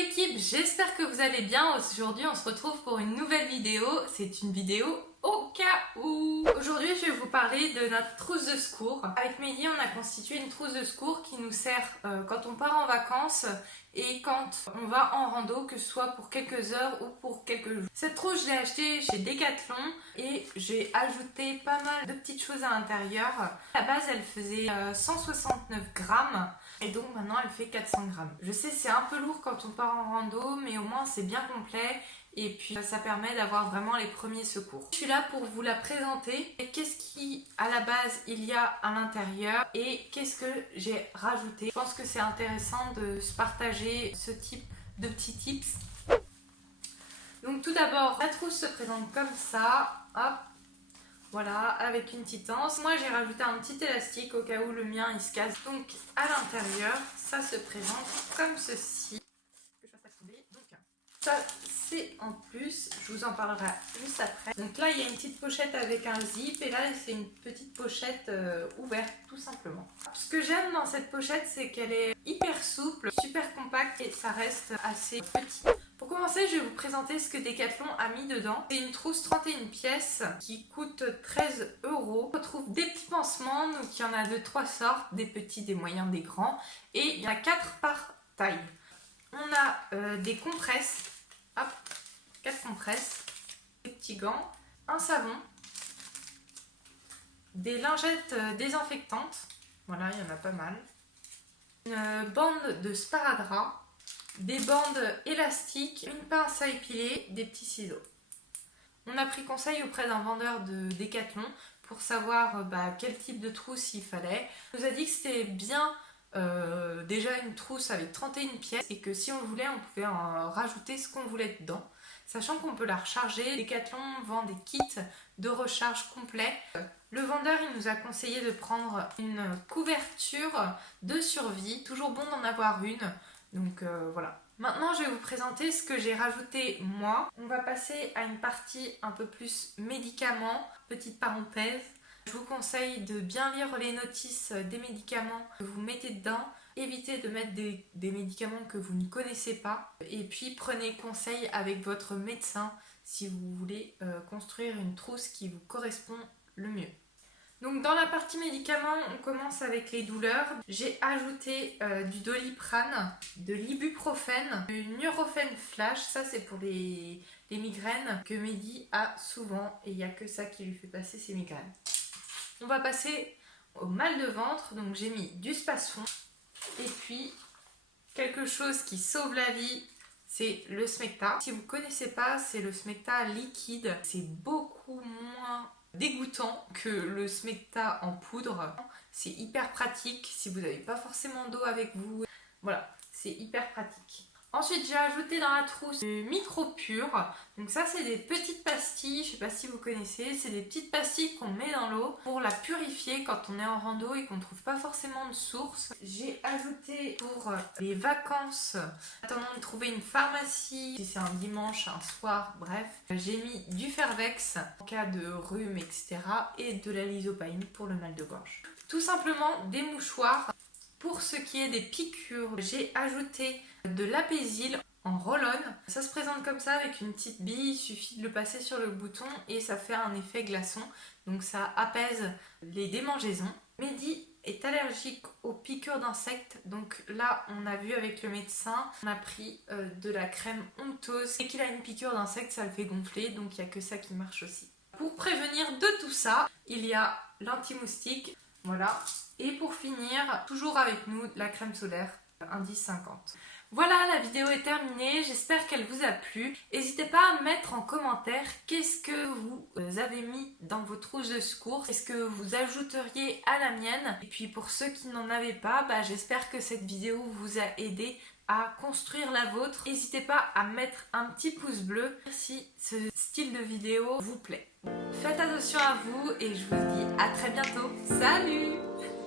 l'équipe, j'espère que vous allez bien. Aujourd'hui on se retrouve pour une nouvelle vidéo. C'est une vidéo au cas où. Aujourd'hui je vais vous parler de notre trousse de secours. Avec Mehdi on a constitué une trousse de secours qui nous sert quand on part en vacances et quand on va en rando, que ce soit pour quelques heures ou pour quelques jours. Cette trousse je l'ai achetée chez Decathlon et j'ai ajouté pas mal de petites choses à l'intérieur. À la base elle faisait 169 grammes. Et donc maintenant elle fait 400 grammes. Je sais c'est un peu lourd quand on part en rando, mais au moins c'est bien complet et puis ça permet d'avoir vraiment les premiers secours. Je suis là pour vous la présenter. Qu'est-ce qui à la base il y a à l'intérieur et qu'est-ce que j'ai rajouté. Je pense que c'est intéressant de se partager ce type de petits tips. Donc tout d'abord la trousse se présente comme ça. Hop. Voilà, avec une petite anse. Moi j'ai rajouté un petit élastique au cas où le mien il se casse. Donc à l'intérieur, ça se présente comme ceci. Que je fasse pas tomber. Donc ça c'est en plus, je vous en parlerai juste après. Donc là il y a une petite pochette avec un zip et là c'est une petite pochette ouverte tout simplement. Ce que j'aime dans cette pochette c'est qu'elle est hyper souple, super compacte et ça reste assez petit. Pour commencer, je vais vous présenter ce que Decathlon a mis dedans. C'est une trousse 31 pièces qui coûte 13 €. On retrouve des petits pansements, donc il y en a de 3 sortes, des petits, des moyens, des grands. Et il y en a 4 par taille. On a des compresses, hop, 4 compresses, des petits gants, un savon, des lingettes désinfectantes, voilà, il y en a pas mal, une bande de sparadrap, des bandes élastiques, une pince à épiler, des petits ciseaux. On a pris conseil auprès d'un vendeur de Decathlon pour savoir quel type de trousse il fallait. Il nous a dit que c'était bien déjà une trousse avec 31 pièces et que si on le voulait on pouvait en rajouter ce qu'on voulait dedans. Sachant qu'on peut la recharger, Decathlon vend des kits de recharge complets. Le vendeur il nous a conseillé de prendre une couverture de survie, toujours bon d'en avoir une. Donc voilà. Maintenant je vais vous présenter ce que j'ai rajouté moi. On va passer à une partie un peu plus médicaments. Petite parenthèse. Je vous conseille de bien lire les notices des médicaments que vous mettez dedans. Évitez de mettre des médicaments que vous ne connaissez pas. Et puis prenez conseil avec votre médecin si vous voulez construire une trousse qui vous correspond le mieux. Donc dans la partie médicaments, on commence avec les douleurs. J'ai ajouté du Doliprane, de l'ibuprofène, du Nurofen Flash. Ça c'est pour les migraines que Mehdi a souvent et il n'y a que ça qui lui fait passer ses migraines. On va passer au mal de ventre. Donc j'ai mis du Spasfon et puis quelque chose qui sauve la vie. C'est le Smecta. Si vous ne connaissez pas, c'est le Smecta liquide. C'est beaucoup moins dégoûtant que le Smecta en poudre. C'est hyper pratique si vous n'avez pas forcément d'eau avec vous. Voilà, c'est hyper pratique. Ensuite, j'ai ajouté dans la trousse du Micropure. Donc ça, c'est des petites pastilles. Je ne sais pas si vous connaissez. C'est des petites pastilles qu'on met dans l'eau pour la purifier quand on est en rando et qu'on ne trouve pas forcément de source. J'ai ajouté pour les vacances, attendant de trouver une pharmacie, si c'est un dimanche, un soir, bref. J'ai mis du Fervex en cas de rhume, etc. et de la lysopaïne pour le mal de gorge. Tout simplement des mouchoirs. Pour ce qui est des piqûres, j'ai ajouté de l'Apésil en roll-on. Ça se présente comme ça avec une petite bille, il suffit de le passer sur le bouton et ça fait un effet glaçon. Donc ça apaise les démangeaisons. Mehdi est allergique aux piqûres d'insectes. Donc là, on a vu avec le médecin, on a pris de la crème onctose. Et qu'il a une piqûre d'insecte, ça le fait gonfler, donc il n'y a que ça qui marche aussi. Pour prévenir de tout ça, il y a l'anti-moustique. Voilà, et pour finir, toujours avec nous, la crème solaire, indice 50. Voilà, la vidéo est terminée, j'espère qu'elle vous a plu. N'hésitez pas à mettre en commentaire qu'est-ce que vous avez mis dans vos trousses de secours, qu'est-ce que vous ajouteriez à la mienne. Et puis pour ceux qui n'en avaient pas, j'espère que cette vidéo vous a aidé à construire la vôtre. N'hésitez pas à mettre un petit pouce bleu si ce style de vidéo vous plaît. Faites attention à vous et je vous dis à très bientôt. Salut!